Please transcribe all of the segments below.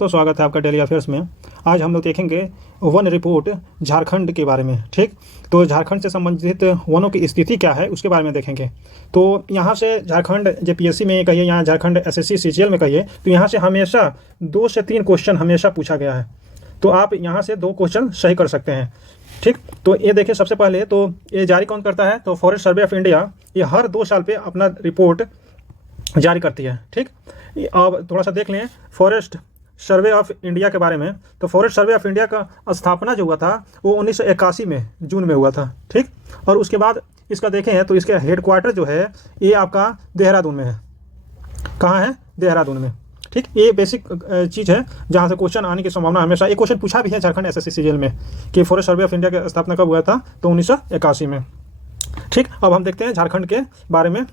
दोस्तों, स्वागत है आपका डेली अफेयर्स में। आज हम लोग देखेंगे वन रिपोर्ट झारखंड के बारे में। ठीक, तो झारखंड से संबंधित वनों की स्थिति क्या है उसके बारे में देखेंगे। तो यहाँ से झारखंड जेपीएससी में कहिए, यहाँ झारखंड एसएससी सीजीएल में कहिए, तो यहाँ से हमेशा 2 से 3 क्वेश्चन हमेशा पूछा गया है। तो आप यहाँ से 2 क्वेश्चन सही कर सकते हैं। ठीक, तो ये देखिए, सबसे पहले तो ये जारी कौन करता है, तो फॉरेस्ट सर्वे ऑफ इंडिया। ये हर 2 साल पे अपना रिपोर्ट जारी करती है। ठीक, अब थोड़ा सा देख लें फॉरेस्ट सर्वे ऑफ इंडिया के बारे में। तो फॉरेस्ट सर्वे ऑफ इंडिया का स्थापना जो हुआ था वो 1981 में जून में हुआ था। ठीक, और उसके बाद इसका देखें तो इसके हेडक्वार्टर जो है ये आपका देहरादून में है। कहाँ है? देहरादून में। ठीक, ये बेसिक चीज़ है जहाँ से क्वेश्चन आने की संभावना हमेशा। एक क्वेश्चन पूछा भी है झारखंड एसएससी सीजीएल में कि फॉरेस्ट सर्वे ऑफ इंडिया की स्थापना कब हुआ था, तो 1981 में। ठीक, अब हम देखते हैं झारखंड के बारे में।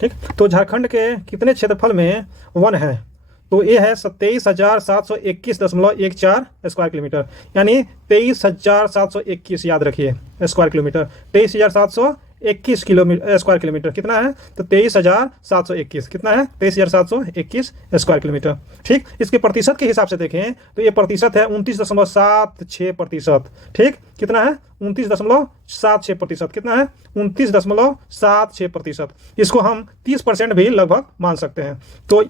ठीक, तो झारखंड के कितने क्षेत्रफल में वन है, तो ये है 27,721.14 स्क्वायर किलोमीटर, यानी 23,721, याद रखिए स्क्वायर किलोमीटर। 23,721 स्क्वायर किलोमीटर कितना है, तो 23,721 कितना है, 23,721 स्क्वायर किलोमीटर। ठीक, इसके प्रतिशत के हिसाब से देखें तो ये प्रतिशत है 29.76%। ठीक, कितना है, 29.76%। कितना है, 29.76%। इसको हम 30% भी लगभग मान सकते हैं। तो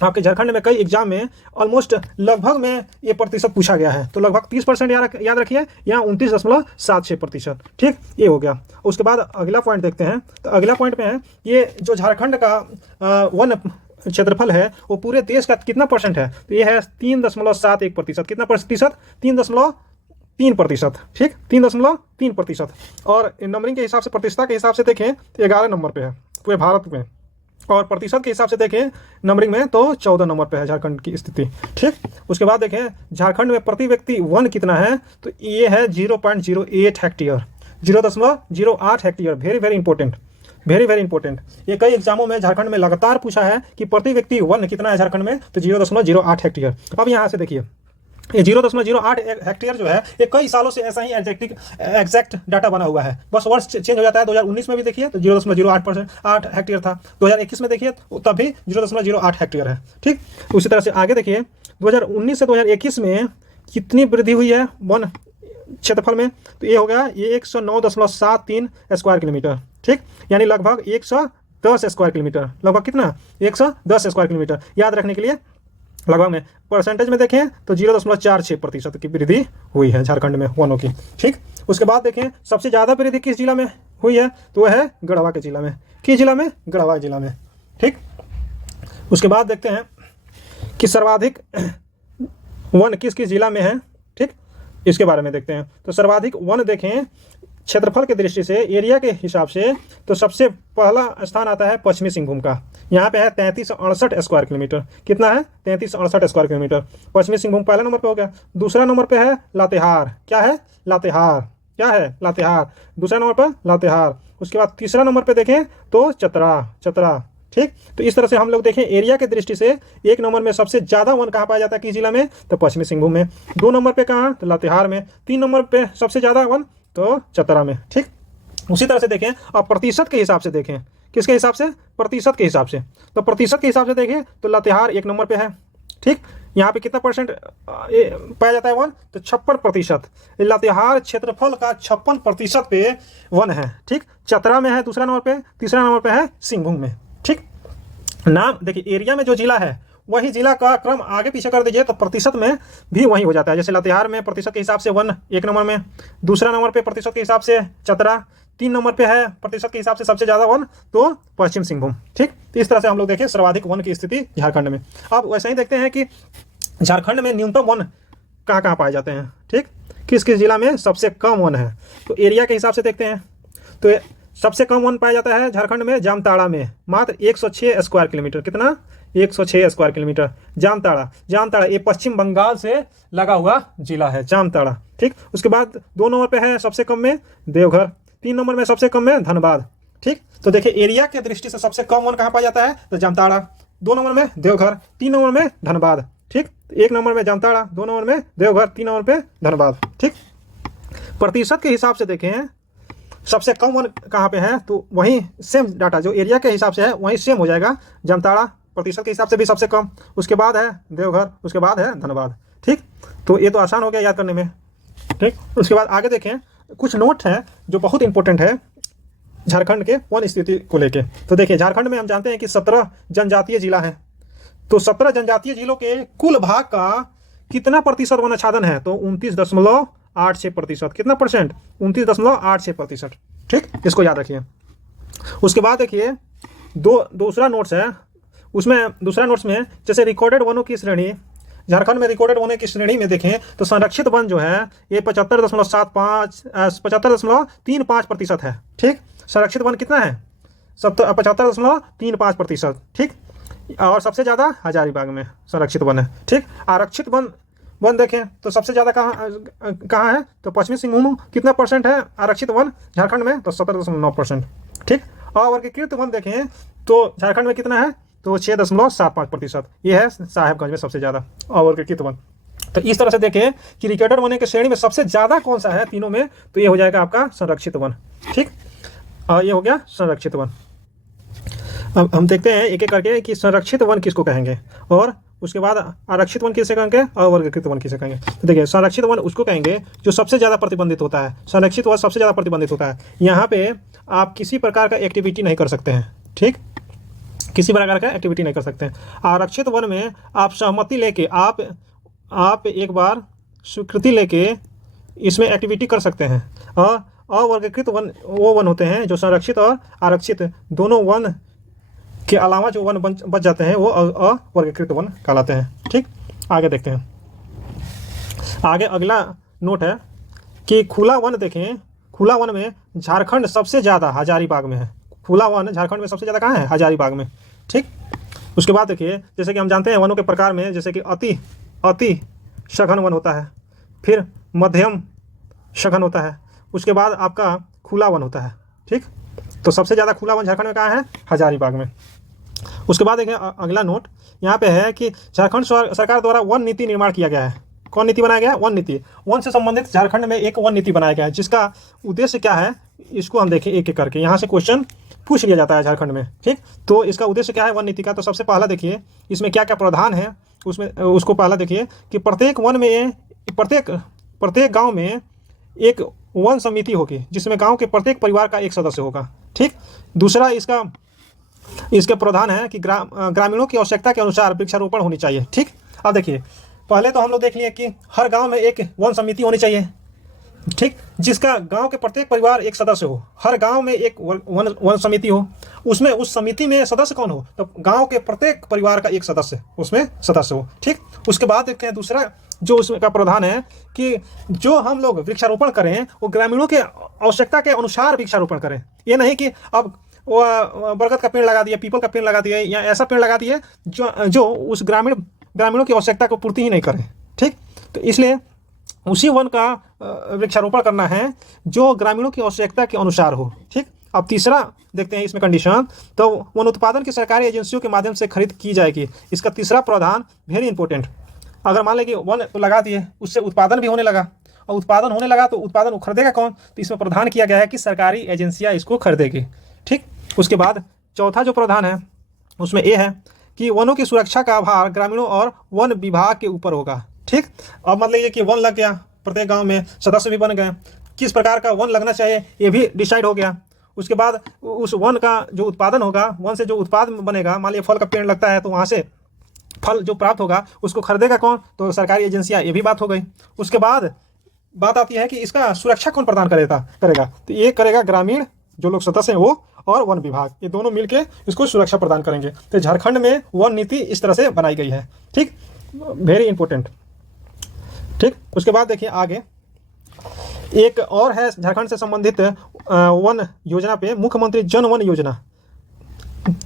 आपके झारखंड में कई एग्जाम में ऑलमोस्ट लगभग में ये प्रतिशत पूछा गया है, तो लगभग 30% याद रखिए, यहाँ 29.76%। ठीक, ये हो गया। उसके बाद अगला पॉइंट देखते हैं। तो अगला पॉइंट में है ये जो झारखंड का वन क्षेत्रफल है वो पूरे देश का कितना परसेंट है, तो ये है 3.71%। कितना प्रतिशत? 3.3%। ठीक, 3.3%। और नंबरिंग के हिसाब से, प्रतिशत के हिसाब से देखें तो 11 नंबर पे है पूरे भारत में, और प्रतिशत के हिसाब से देखें नंबरिंग में तो 14 नंबर पे है झारखंड की स्थिति। ठीक, उसके बाद देखें झारखंड में प्रति व्यक्ति वन कितना है, तो ये है 0.08 hectare, 0.08 hectare. Very very important, very very important. ये कई एग्जामों में झारखंड में लगातार पूछा है कि प्रति व्यक्ति वन कितना है झारखंड में, तो 0.08 हेक्टेयर। अब यहाँ से देखिए ये 0.08 हेक्टेयर जो है ये कई सालों से ऐसा ही एग्जैक्ट डाटा बना हुआ है, बस वर्ष चेंज हो जाता है। 2019 में भी देखिए तो 0.08 हेक्टेयर था, 2021 में देखिए तब भी 0.08 हेक्टेयर है। ठीक, उसी तरह से आगे देखिए 2019 से 2021 में कितनी वृद्धि हुई है वन क्षेत्रफल में, तो ये हो गया ये 109.73 स्क्वायर किलोमीटर। ठीक, यानी लगभग 110 स्क्वायर किलोमीटर, लगभग कितना, 110 स्क्वायर किलोमीटर। याद रखने के लिए लगभग में परसेंटेज में देखें तो 0.46% की वृद्धि हुई है झारखंड में वनों की। ठीक, उसके बाद देखें सबसे ज़्यादा वृद्धि किस जिला में हुई है, तो वह है गढ़वा के जिला में। किस जिला में? गढ़वा जिला में। ठीक, उसके बाद देखते हैं कि सर्वाधिक वन किस किस जिला में है। ठीक, इसके बारे में देखते हैं। तो सर्वाधिक वन देखें क्षेत्रफल की दृष्टि से, एरिया के हिसाब से, तो सबसे पहला स्थान आता है पश्चिमी सिंहभूम का। यहाँ पे है 3368 स्क्वायर किलोमीटर। कितना है? 3368 स्क्वायर किलोमीटर। पश्चिमी सिंहभूम पहला नंबर पे हो गया। दूसरा नंबर पे है लातेहार। क्या है? लातेहार। क्या है? लातेहार। दूसरा नंबर पर लातेहार। उसके बाद तीसरा नंबर पे देखें तो चतरा। ठीक, तो इस तरह से हम लोग देखें एरिया के दृष्टि से 1 नंबर में सबसे ज़्यादा वन कहाँ पाया जाता है, किस जिला में, तो पश्चिमी सिंहभूम में। 2 नंबर पे कहाँ, तो लातेहार में। 3 नंबर पे सबसे ज़्यादा वन तो चतरा में। ठीक, उसी तरह से देखें अब प्रतिशत के हिसाब से देखें, किसके हिसाब से, प्रतिशत के हिसाब से। तो प्रतिशत के हिसाब से देखें तो लातेहार 1 नंबर पे है। ठीक, यहाँ पे कितना परसेंट पाया जाता है वन, तो 56%। लातेहार क्षेत्रफल का 56% पे वन है। ठीक, चतरा में है दूसरा नंबर पे, तीसरा नंबर पे है सिंहभूम में। ठीक, नाम देखिए, एरिया में जो जिला है वही जिला का क्रम आगे पीछे कर दीजिए तो प्रतिशत में भी वही हो जाता है। जैसे लातेहार में प्रतिशत के हिसाब से वन 1 नंबर में, दूसरा नंबर पे प्रतिशत के हिसाब से चतरा, 3 नंबर पे है प्रतिशत के हिसाब से सबसे ज़्यादा वन तो पश्चिम सिंहभूम। ठीक, तो इस तरह से हम लोग देखें सर्वाधिक वन की स्थिति झारखंड में। अब वैसे ही देखते हैं कि झारखंड में न्यूनतम वन कहाँ कहाँ पाए जाते हैं। ठीक, किस किस जिला में सबसे कम वन है, तो एरिया के हिसाब से देखते हैं। तो सबसे कम वन पाया जाता है झारखंड में जामताड़ा में, मात्र 106 स्क्वायर किलोमीटर। कितना? 106 स्क्वायर किलोमीटर। जामताड़ा ये पश्चिम बंगाल से लगा हुआ जिला है जामताड़ा। ठीक, उसके बाद 2 नंबर पे है सबसे कम में देवघर, 3 नंबर में सबसे कम में धनबाद। ठीक, तो देखिए एरिया के दृष्टि से सबसे कम वन कहाँ पाया जाता है, तो जामताड़ा। 2 नंबर में देवघर, 3 नंबर में धनबाद। ठीक, 1 नंबर में जामताड़ा, 2 नंबर में देवघर, 3 नंबर पे धनबाद। ठीक, प्रतिशत के हिसाब से देखें सबसे कम वन कहाँ पे है, तो वहीं सेम डाटा जो एरिया के हिसाब से है वहीं सेम हो जाएगा। जामताड़ा प्रतिशत के हिसाब से भी सबसे कम, उसके बाद है देवघर, उसके बाद है धनबाद। ठीक, तो ये तो आसान हो गया याद करने में। ठीक, उसके बाद आगे देखें, कुछ नोट हैं जो बहुत इंपॉर्टेंट है झारखंड के वन स्थिति को लेके। तो देखिए, झारखंड में हम जानते हैं कि 17 जनजातीय जिला हैं। तो 17 जनजातीय जिलों के कुल भाग का कितना प्रतिशत वन आच्छादन है? तो 29.86%। कितना परसेंट? 29.86%। ठीक, इसको याद रखिए। उसके बाद देखिए, दूसरा नोट्स है, उसमें दूसरा नोट्स में जैसे रिकॉर्डेड वनों की श्रेणी, झारखंड में रिकॉर्डेड वनों की श्रेणी में देखें तो संरक्षित वन जो है ये 75.35% है। ठीक, संरक्षित वन कितना है? 75.35%। ठीक, और सबसे ज़्यादा हजारीबाग में संरक्षित वन है। ठीक, आरक्षित वन देखें तो सबसे ज़्यादा कहाँ है? तो पश्चिमी सिंहभूम कितना परसेंट है आरक्षित वन झारखंड में? तो 17.9%। ठीक, अवर्गीकृत वन देखें तो झारखंड में कितना है? तो 6.75%। ये है साहेबगंज में सबसे ज़्यादा अवर्गीकृत वन। तो इस तरह से देखें कि रिकॉर्डेड वन की श्रेणी में सबसे ज़्यादा कौन सा है तीनों में? तो ये हो जाएगा आपका संरक्षित वन। ठीक, और ये हो गया संरक्षित वन। अब हम देखते हैं एक एक करके कि संरक्षित वन किसको कहेंगे और उसके बाद आरक्षित वन किसे कहेंगे, अवर्गीकृत वन किसे कहेंगे। तो देखिए, संरक्षित वन उसको कहेंगे जो सबसे ज़्यादा प्रतिबंधित होता है। संरक्षित वन सबसे ज़्यादा प्रतिबंधित होता है। यहाँ पे आप किसी प्रकार का एक्टिविटी नहीं कर सकते हैं। ठीक, किसी प्रकार का एक्टिविटी नहीं कर सकते हैं। आरक्षित वन में आप सहमति लेके आप एक बार स्वीकृति लेके इसमें एक्टिविटी कर सकते हैं। और अवर्गीकृत वन वो वन होते हैं जो संरक्षित और आरक्षित दोनों वन के अलावा जो वन बच जाते हैं वो अवर्गीकृत वन कहलाते हैं। ठीक, आगे देखते हैं। आगे अगला नोट है कि खुला वन देखें, खुला वन में झारखंड सबसे ज़्यादा हजारीबाग में है। खुला वन झारखंड में सबसे ज़्यादा कहाँ है? हजारीबाग में। ठीक, उसके बाद देखिए, जैसे कि हम जानते हैं वनों के प्रकार में, जैसे कि अति सघन वन होता है, फिर मध्यम सघन होता है, उसके बाद आपका खुला वन होता है। ठीक, तो सबसे ज़्यादा खुला वन झारखंड में कहाँ है? हजारीबाग में। उसके बाद देखिए अगला नोट यहाँ पे है कि झारखंड सरकार द्वारा वन नीति निर्माण किया गया है। कौन नीति बनाया गया है? वन नीति। वन से संबंधित झारखंड में एक वन नीति बनाया गया है, जिसका उद्देश्य क्या है इसको हम देखें एक एक करके। यहाँ से क्वेश्चन पूछ लिया जाता है झारखंड में। ठीक, तो इसका उद्देश्य क्या है वन नीति का? तो सबसे पहला देखिए इसमें क्या क्या प्रावधान है, उसमें उसको पहला देखिए कि प्रत्येक वन में प्रत्येक गाँव में एक वन समिति होगी जिसमें गांव के प्रत्येक परिवार का एक सदस्य होगा। ठीक, दूसरा इसके प्रावधान है कि ग्रामीणों की आवश्यकता के अनुसार वृक्षारोपण होनी चाहिए। ठीक, अब देखिए, पहले तो हम लोग देख लिए कि हर गांव में एक वन समिति होनी चाहिए। ठीक, जिसका गांव के प्रत्येक परिवार एक सदस्य हो, हर गांव में एक वन समिति हो, उसमें उस समिति में सदस्य कौन हो? तो गांव के प्रत्येक परिवार का एक सदस्य उसमें सदस्य हो। ठीक, उसके बाद देखते हैं दूसरा जो उसका प्रावधान है कि जो हम लोग वृक्षारोपण करें वो ग्रामीणों के आवश्यकता के अनुसार वृक्षारोपण करें। ये नहीं कि अब वो बरगद का पेड़ लगा दिया, पीपल का पेड़ लगा दिया या ऐसा पेड़ लगा दिए जो उस ग्रामीणों की आवश्यकता को पूर्ति ही नहीं करें। ठीक, तो इसलिए उसी वन का वृक्षारोपण करना है जो ग्रामीणों की आवश्यकता के अनुसार हो। ठीक, अब तीसरा देखते हैं इसमें कंडीशन, तो वन उत्पादन की सरकारी एजेंसियों के माध्यम से खरीद की जाएगी। इसका तीसरा प्रावधान वेरी इंपॉर्टेंट। अगर मान लें कि वन तो लगा दिए, उससे उत्पादन भी होने लगा, और उत्पादन होने लगा तो उत्पादन खरीदेगा कौन? तो इसमें प्रावधान किया गया है कि सरकारी एजेंसियां इसको खरीदेगी। ठीक, उसके बाद चौथा जो प्रावधान है उसमें ये है कि वनों की सुरक्षा का भार ग्रामीणों और वन विभाग के ऊपर होगा। ठीक, अब मतलब ये कि वन लग गया, प्रत्येक गांव में सदस्य भी बन गए, किस प्रकार का वन लगना चाहिए ये भी डिसाइड हो गया। उसके बाद उस वन का जो उत्पादन होगा, वन से जो उत्पाद बनेगा, मान लीजिए फल का पेड़ लगता है तो वहाँ से फल जो प्राप्त होगा उसको खरीदेगा कौन? तो सरकारी एजेंसियां, ये भी बात हो गई। उसके बाद बात आती है कि इसका सुरक्षा कौन प्रदान करेगा? तो ये करेगा ग्रामीण जो लोग सदस्य हैं वो, और वन विभाग, ये दोनों मिलके इसको सुरक्षा प्रदान करेंगे। तो झारखंड में वन नीति इस तरह से बनाई गई है। ठीक, वेरी इंपॉर्टेंट। ठीक, उसके बाद देखिए आगे एक और है झारखंड से संबंधित वन योजना पे, मुख्यमंत्री जन वन योजना।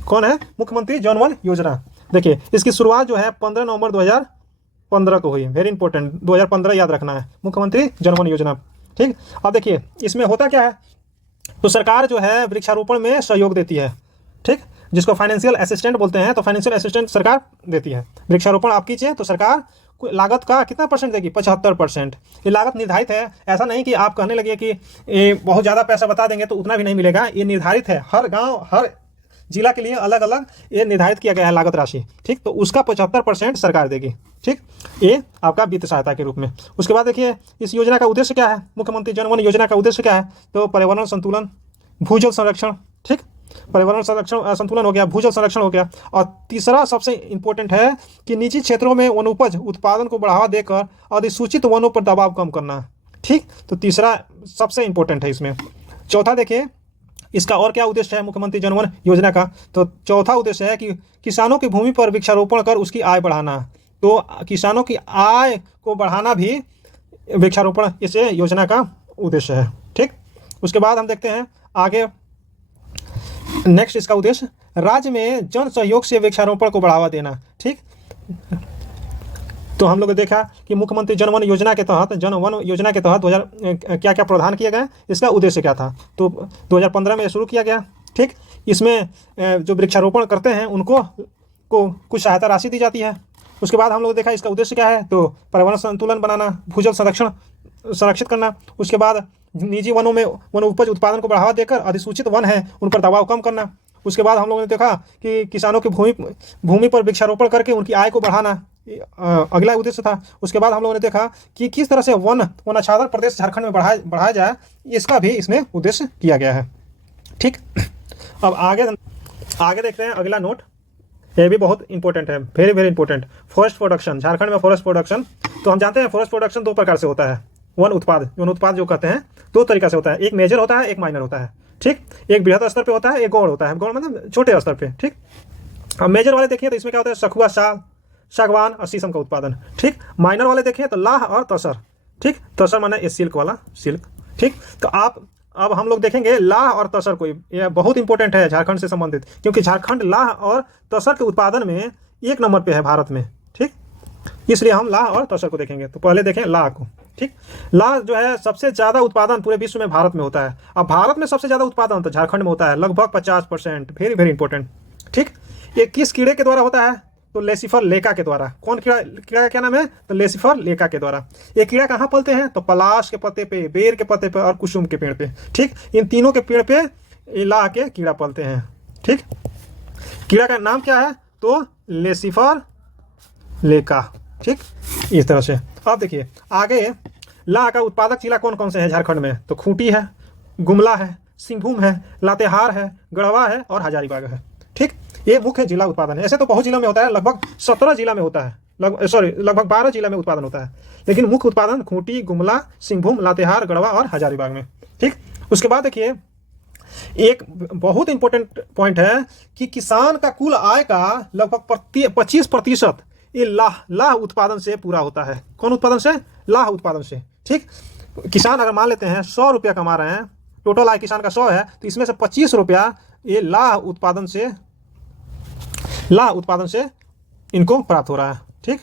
कौन है? मुख्यमंत्री जन वन योजना। देखिए इसकी शुरुआत जो है 15 नवंबर 2015 को हुई। वेरी इंपॉर्टेंट, 2015 याद रखना है, मुख्यमंत्री जन वन योजना। ठीक, अब देखिए इसमें होता क्या है, तो सरकार जो है वृक्षारोपण में सहयोग देती है। ठीक, जिसको फाइनेंशियल असिस्टेंट बोलते हैं, तो फाइनेंशियल असिस्टेंट सरकार देती है। वृक्षारोपण आप कीजिए तो सरकार लागत का कितना परसेंट देगी? 75%। ये लागत निर्धारित है, ऐसा नहीं कि आप कहने लगे कि ये बहुत ज़्यादा पैसा बता देंगे तो उतना भी नहीं मिलेगा। ये निर्धारित है, हर गांव, हर जिला के लिए अलग अलग ये निर्धारित किया गया है लागत राशि, ठीक। तो उसका 75% सरकार देगी, ठीक। ये आपका वित्त सहायता के रूप में। उसके बाद देखिए इस योजना का उद्देश्य क्या है, मुख्यमंत्री जन वन योजना का उद्देश्य क्या है, तो पर्यावरण संतुलन, भूजल संरक्षण, ठीक। पर्यावरण संरक्षण संतुलन हो गया, भूजल संरक्षण हो गया। और तीसरा सबसे इंपॉर्टेंट है कि निजी क्षेत्रों में वनोपज उत्पादन को बढ़ावा देकर अधिसूचित वनों पर दबाव कम करना, ठीक। तो तीसरा सबसे इंपॉर्टेंट है इसमें। चौथा देखिए इसका और क्या उद्देश्य है मुख्यमंत्री जन वन योजना का, तो चौथा उद्देश्य है कि किसानों की भूमि पर वृक्षारोपण कर उसकी आय बढ़ाना। तो किसानों की आय को बढ़ाना भी वृक्षारोपण इस योजना का उद्देश्य है, ठीक। उसके बाद हम देखते हैं आगे नेक्स्ट इसका उद्देश्य राज्य में जन सहयोग से वृक्षारोपण को बढ़ावा देना, ठीक। तो हम लोग ने देखा कि मुख्यमंत्री जन वन योजना के तहत क्या क्या प्रावधान किए गए, इसका उद्देश्य क्या था। तो 2015 में शुरू किया गया, ठीक। इसमें जो वृक्षारोपण करते हैं उनको कुछ सहायता राशि दी जाती है। उसके बाद हम लोग देखा इसका उद्देश्य क्या है, तो पर्यावरण संतुलन बनाना, भूजल संरक्षित करना। उसके बाद निजी वनों में वन उपज उत्पादन को बढ़ावा देकर अधिसूचित वन है उन पर दबाव कम करना। उसके बाद हम लोगों ने देखा कि किसानों की भूमि पर वृक्षारोपण करके उनकी आय को बढ़ाना, अगला उद्देश्य था। उसके बाद हम लोगों ने देखा कि किस तरह से वनाच्छादन प्रदेश झारखंड में बढ़ाया जाए, इसका भी इसमें उद्देश्य किया गया है, ठीक। अब आगे देखते हैं अगला नोट, ये भी बहुत इंपॉर्टेंट है, very very important. Forest production, Jharkhand में फॉरेस्ट प्रोडक्शन। तो हम जानते हैं फॉरेस्ट प्रोडक्शन दो प्रकार से होता है। वन उत्पाद जो कहते हैं दो तरीका से होता है, एक मेजर होता है, एक माइनर होता है, ठीक। एक बृहद स्तर पे होता है, एक गौण होता है। गौण मतलब छोटे स्तर पे, ठीक। अब मेजर वाले देखिए तो इसमें क्या होता है, सखुआ, सागवान और शीशम का उत्पादन, ठीक। माइनर वाले देखिए तो लाह और तसर, ठीक। तसर माने ये सिल्क वाला, सिल्क, ठीक। तो अब हम लोग देखेंगे लाह और तसर को, यह बहुत इंपॉर्टेंट है झारखंड से संबंधित, क्योंकि झारखंड लाह और तसर के उत्पादन में 1 नंबर पे है भारत में, ठीक। इसलिए हम लाह और तसर को देखेंगे। तो पहले देखें लाह को, ठीक। लाह जो है सबसे ज़्यादा उत्पादन पूरे विश्व में भारत में होता है। अब भारत में सबसे ज़्यादा उत्पादन तो झारखंड में होता है, लगभग 50%, वेरी वेरी इंपॉर्टेंट, ठीक। ये किस कीड़े के द्वारा होता है, तो लेसिफर लेका के द्वारा। कौन कीड़ा का क्या नाम है, तो लेसिफर लेका के द्वारा। ये कीड़ा कहाँ पलते हैं, तो पलाश के पत्ते पे, बेर के पत्ते पे और कुसुम के पेड़ पे, ठीक। इन तीनों के पेड़ पे लाह के कीड़ा पलते हैं, ठीक। कीड़ा का नाम क्या है, तो लेसिफर लेका, ठीक। इस तरह से। अब देखिए आगे लाह का उत्पादक जिला कौन कौन से हैं झारखंड में, तो खूंटी है, गुमला है, सिंहभूम है, लातेहार है, गढ़वा है और हजारीबाग है, ठीक। ये मुख्य जिला उत्पादन है। ऐसे तो बहुत जिलों में होता है, लगभग 17 जिला में होता है, लगभग 12 जिला में उत्पादन होता है, लेकिन मुख्य उत्पादन खूंटी, गुमला, सिंहभूम, लातेहार, गढ़वा और हजारीबाग में, ठीक। उसके बाद देखिए एक बहुत इंपॉर्टेंट पॉइंट है कि किसान का कुल आय का लगभग 25% ये लाह उत्पादन से पूरा होता है। कौन उत्पादन से, लाह उत्पादन से, ठीक। किसान अगर मान लेते हैं 100 रुपया कमा रहे हैं, टोटल आय किसान का 100 है, तो इसमें से 25 रुपया ये लाह उत्पादन से इनको प्राप्त हो रहा है, ठीक।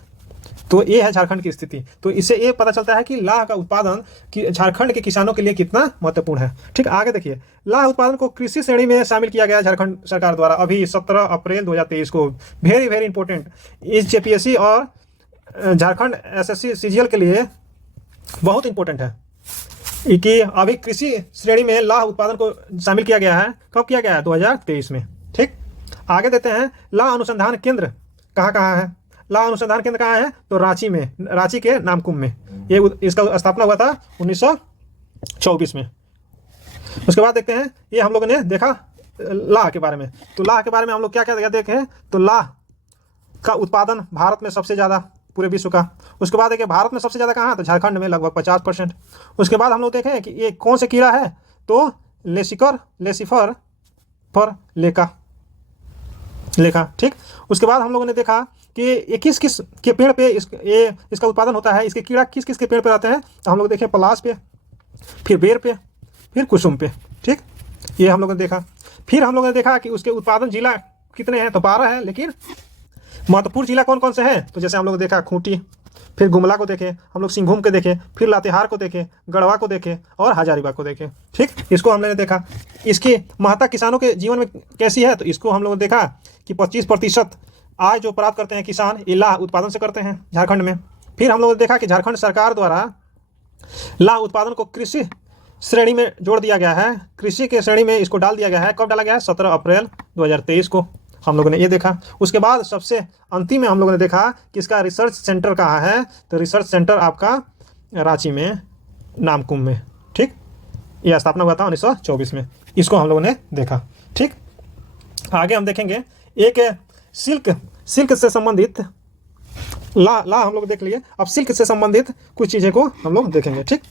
तो ये है झारखंड की स्थिति। तो इससे ये पता चलता है कि लाह का उत्पादन झारखंड के किसानों के लिए कितना महत्वपूर्ण है, ठीक। आगे देखिए लाह उत्पादन को कृषि श्रेणी में शामिल किया गया झारखंड सरकार द्वारा अभी 17 अप्रैल 2023 को। वेरी वेरी इंपॉर्टेंट, इस जेपीएससी और झारखंड एसएससी सीजीएल के लिए बहुत इंपॉर्टेंट है कि अभी कृषि श्रेणी में लाह उत्पादन को शामिल किया गया है। कब किया गया है, 2023 में, ठीक। आगे देते हैं लाह अनुसंधान केंद्र कहाँ है। लाह अनुसंधान केंद्र कहाँ है, तो रांची में, रांची के नामकुम में। ये इसका स्थापना हुआ था 1924 में। उसके बाद देखते हैं ये हम लोगों ने देखा लाह के बारे में। तो लाह के बारे में हम लोग क्या क्या देखें, तो लाह का उत्पादन भारत में सबसे ज़्यादा पूरे विश्व का। उसके बाद देखिए भारत में सबसे ज़्यादा कहाँ है, तो झारखंड में लगभग 50%। उसके बाद हम लोग देखें कि ये कौन से कीड़ा है, तो लेसिफर लेखा, ठीक। उसके बाद हम लोगों ने देखा कि ये किस किस के पेड़ पे इसका उत्पादन होता है, इसके कीड़ा किस किस के पेड़ पे आते हैं। तो हम लोग देखें पलाश पे, फिर बेर पे, फिर कुसुम पे, ठीक। ये हम लोगों ने देखा। फिर हम लोगों ने देखा कि उसके उत्पादन जिला कितने हैं, तो 12 हैं, लेकिन महत्वपूर्ण जिला कौन कौन से हैं, तो जैसे हम लोग देखा खूंटी, फिर गुमला को देखें, हम लोग सिंहभूम के देखें, फिर लातेहार को देखें, गढ़वा को देखें और हजारीबाग को देखें, ठीक। इसको हमने देखा इसकी महत्ता किसानों के जीवन में कैसी है, तो इसको हम लोगों ने देखा कि 25% आय जो प्राप्त करते हैं किसान ये लाह उत्पादन से करते हैं झारखंड में। फिर हम लोगों ने देखा कि झारखंड सरकार द्वारा लाह उत्पादन को कृषि श्रेणी में जोड़ दिया गया है, कृषि के श्रेणी में इसको डाल दिया गया है। कब डाला गया है? 17 अप्रैल 2023 को हम लोगों ने ये देखा। उसके बाद सबसे अंतिम में हम लोगों ने देखा कि इसका रिसर्च सेंटर कहाँ है, तो रिसर्च सेंटर आपका रांची में, नामकुम में। ठीक, यह स्थापना हुआ था 1924 में। इसको हम लोगों ने देखा। ठीक, आगे हम देखेंगे एक सिल्क से संबंधित ला हम लोग देख लिए। अब सिल्क से संबंधित कुछ चीज़ें को हम लोग देखेंगे। ठीक,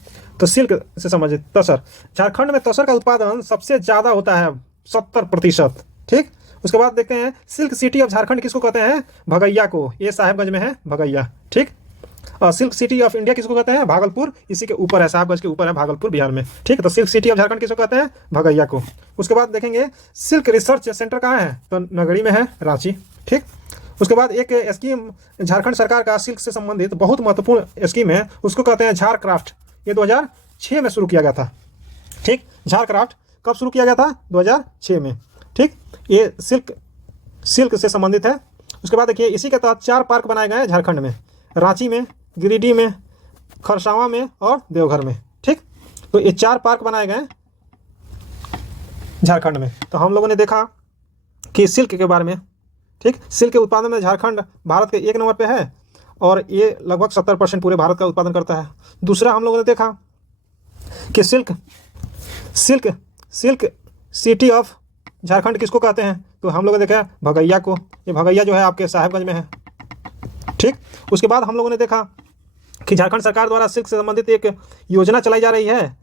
तो सिल्क से संबंधित तसर, झारखंड में तसर का उत्पादन सबसे ज़्यादा होता है, 70%। ठीक, उसके बाद देखते हैं सिल्क सिटी ऑफ झारखंड किसको कहते हैं? भगैया को। ये साहेबगंज में है भगैया। ठीक, और सिल्क सिटी ऑफ इंडिया किसको कहते हैं? भागलपुर। इसी के ऊपर है, साहबगंज के ऊपर है भागलपुर, बिहार में। ठीक है, तो सिल्क सिटी ऑफ झारखंड किसको कहते हैं? भगैया को। उसके बाद देखेंगे सिल्क रिसर्च सेंटर कहाँ है, तो नगरी में है, रांची। ठीक, उसके बाद एक स्कीम झारखंड सरकार का सिल्क से संबंधित बहुत महत्वपूर्ण स्कीम है, उसको कहते हैं झारक्राफ्ट। ये 2006 में शुरू किया गया था। ठीक, झारक्राफ्ट कब शुरू किया गया था? 2006 में। ठीक, ये सिल्क से संबंधित है। उसके बाद देखिए इसी के तहत 4 पार्क बनाए गए हैं झारखंड में, रांची में, गिरिडीह में, खरसावां में और देवघर में। ठीक, तो ये 4 पार्क बनाए गए झारखंड में। तो हम लोगों ने देखा कि सिल्क के बारे में। ठीक, सिल्क के उत्पादन में झारखंड भारत के 1 नंबर पे है और ये लगभग 70% पूरे भारत का उत्पादन करता है। दूसरा हम लोगों ने देखा कि सिल्क सिटी ऑफ झारखंड किसको कहते हैं, तो हम लोगों ने देखा भगैया को। ये भगैया जो है आपके साहेबगंज में है। ठीक, उसके बाद हम लोगों ने देखा कि झारखंड सरकार द्वारा सिल्क से संबंधित एक योजना चलाई जा रही है,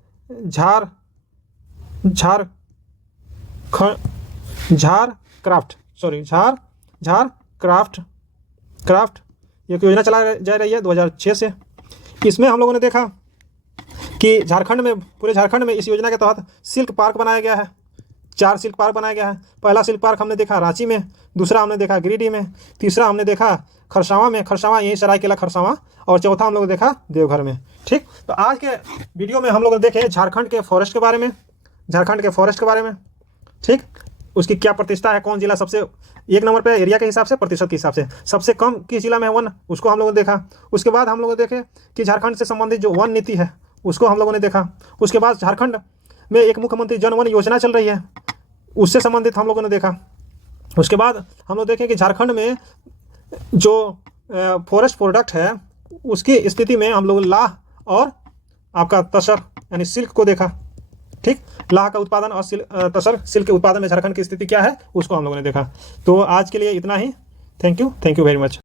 क्राफ्ट एक योजना चलाई जा रही है 2006 से। इसमें हम लोगों ने देखा कि पूरे झारखंड में इस योजना के तहत सिल्क पार्क बनाया गया है। 4 सिल्क पार्क बनाया गया है। पहला सिल्क पार्क हमने देखा रांची में, दूसरा हमने देखा गिरिडीह में, तीसरा हमने देखा खरसावां में, यहीं सरायकेला खरसावां, और चौथा हम लोग ने देखा देवघर में। ठीक, तो आज के वीडियो में हम लोग देखे झारखंड के फॉरेस्ट के बारे में। ठीक, उसकी क्या प्रतिष्ठा है, कौन जिला सबसे 1 नंबर पे एरिया के हिसाब से, प्रतिशत के हिसाब से सबसे कम किस जिला में है वन, उसको हम लोगों ने देखा। उसके बाद हम लोग देखे कि झारखंड से संबंधित जो वन नीति है उसको हम लोगों ने देखा। उसके बाद झारखंड में एक मुख्यमंत्री जन वन योजना चल रही है, उससे संबंधित हम लोगों ने देखा। उसके बाद हम लोग देखें कि झारखंड में जो फॉरेस्ट प्रोडक्ट है उसकी स्थिति में हम लोग लाह और आपका तसर यानी सिल्क को देखा। ठीक, लाह का उत्पादन और सिल्क के उत्पादन में झारखंड की स्थिति क्या है उसको हम लोगों ने देखा। तो आज के लिए इतना ही। Thank you very much.